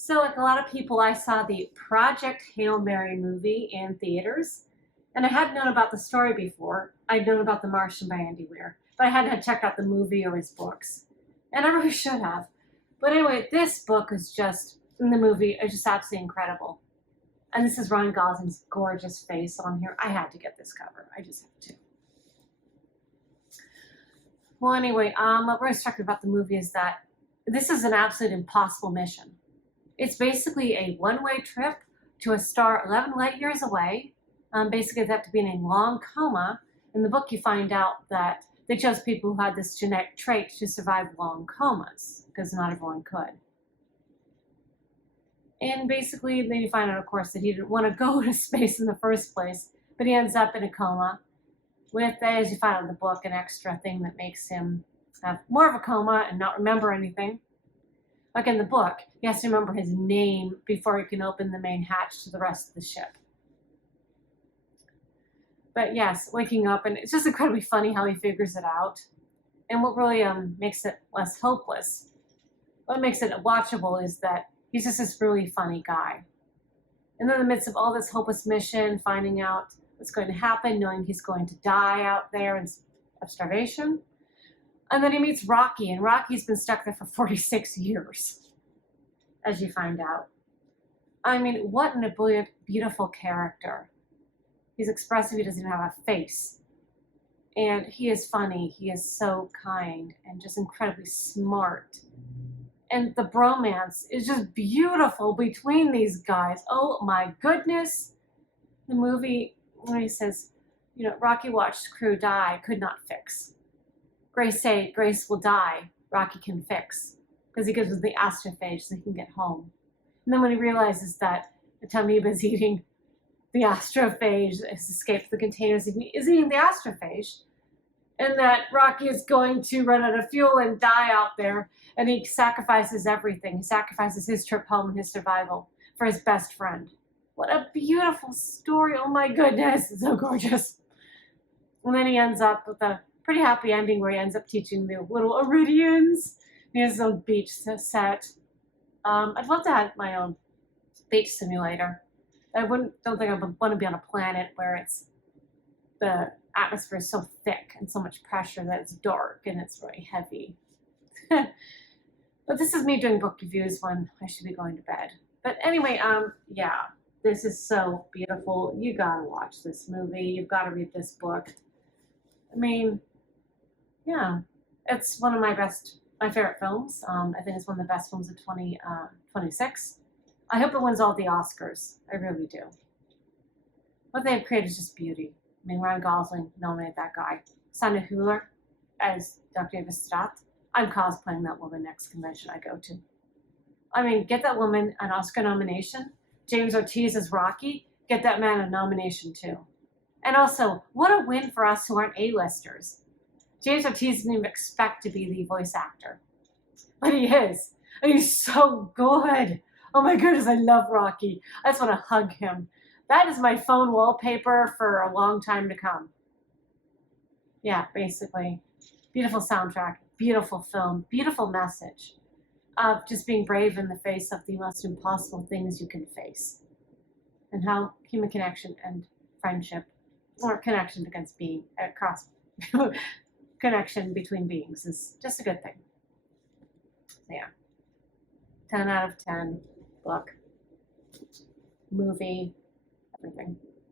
So, like a lot of people, I saw the Project Hail Mary movie in theaters, and I hadn't known about the story before. I'd known about The Martian by Andy Weir, but I hadn't had checked out the movie or his books, and I really should have. But anyway, this book is just, in the movie, is just absolutely incredible. And this is Ryan Gosling's gorgeous face on here. I had to get this cover. I just had to. Well, anyway, what really struck me about the movie is that this is an absolute impossible mission. It's basically a one-way trip to a star 11 light years away. Basically, they have to be in a long coma. In the book, you find out that they chose people who had this genetic trait to survive long comas, because not everyone could. And basically, then you find out, of course, that he didn't want to go to space in the first place, but he ends up in a coma with, as you find out in the book, an extra thing that makes him have more of a coma and not remember anything. Like in the book, he has to remember his name before he can open the main hatch to the rest of the ship. But yes, waking up, and it's just incredibly funny how he figures it out. And what really makes it less hopeless, what makes it watchable, is that he's just this really funny guy. And in the midst of all this hopeless mission, finding out what's going to happen, knowing he's going to die out there of starvation. And then he meets Rocky, and Rocky's been stuck there for 46 years, as you find out. I mean, what an brilliant, beautiful character. He's expressive, he doesn't even have a face. And he is funny, he is so kind, and just incredibly smart. And the bromance is just beautiful between these guys. Oh my goodness. The movie, when he says, Rocky watched crew die, could not fix. Grace will die, Rocky can fix. Because he gives us the astrophage so he can get home. And then when he realizes that the amoeba's eating the astrophage, has escaped the containers, is eating the astrophage, and that Rocky is going to run out of fuel and die out there, and he sacrifices everything. He sacrifices his trip home and his survival for his best friend. What a beautiful story. Oh my goodness, it's so gorgeous. And then he ends up with a pretty happy ending where he ends up teaching the little Iridians. He has his own beach set. I'd love to have my own beach simulator. Don't think I would want to be on a planet where the atmosphere is so thick and so much pressure that it's dark and it's really heavy. But this is me doing book reviews when I should be going to bed. But anyway, yeah, this is so beautiful. You gotta watch this movie. You've got to read this book. I mean, yeah, it's one of my favorite films. I think it's one of the best films of 2026. I hope it wins all the Oscars. I really do. What they have created is just beauty. I mean, Ryan Gosling nominated that guy. Sandra Hüller as Dr. Eva Stratt. I'm cosplaying that woman next convention I go to. I mean, get that woman an Oscar nomination. James Ortiz as Rocky. Get that man a nomination too. And also, what a win for us who aren't A-listers. James Ortiz didn't even expect to be the voice actor. But he is. And he's so good. Oh my goodness, I love Rocky. I just want to hug him. That is my phone wallpaper for a long time to come. Yeah, basically. Beautiful soundtrack, beautiful film, beautiful message of just being brave in the face of the most impossible things you can face. And how human connection and friendship, or connection against being, connection between beings is just a good thing. So yeah, 10 out of 10 book, movie, everything.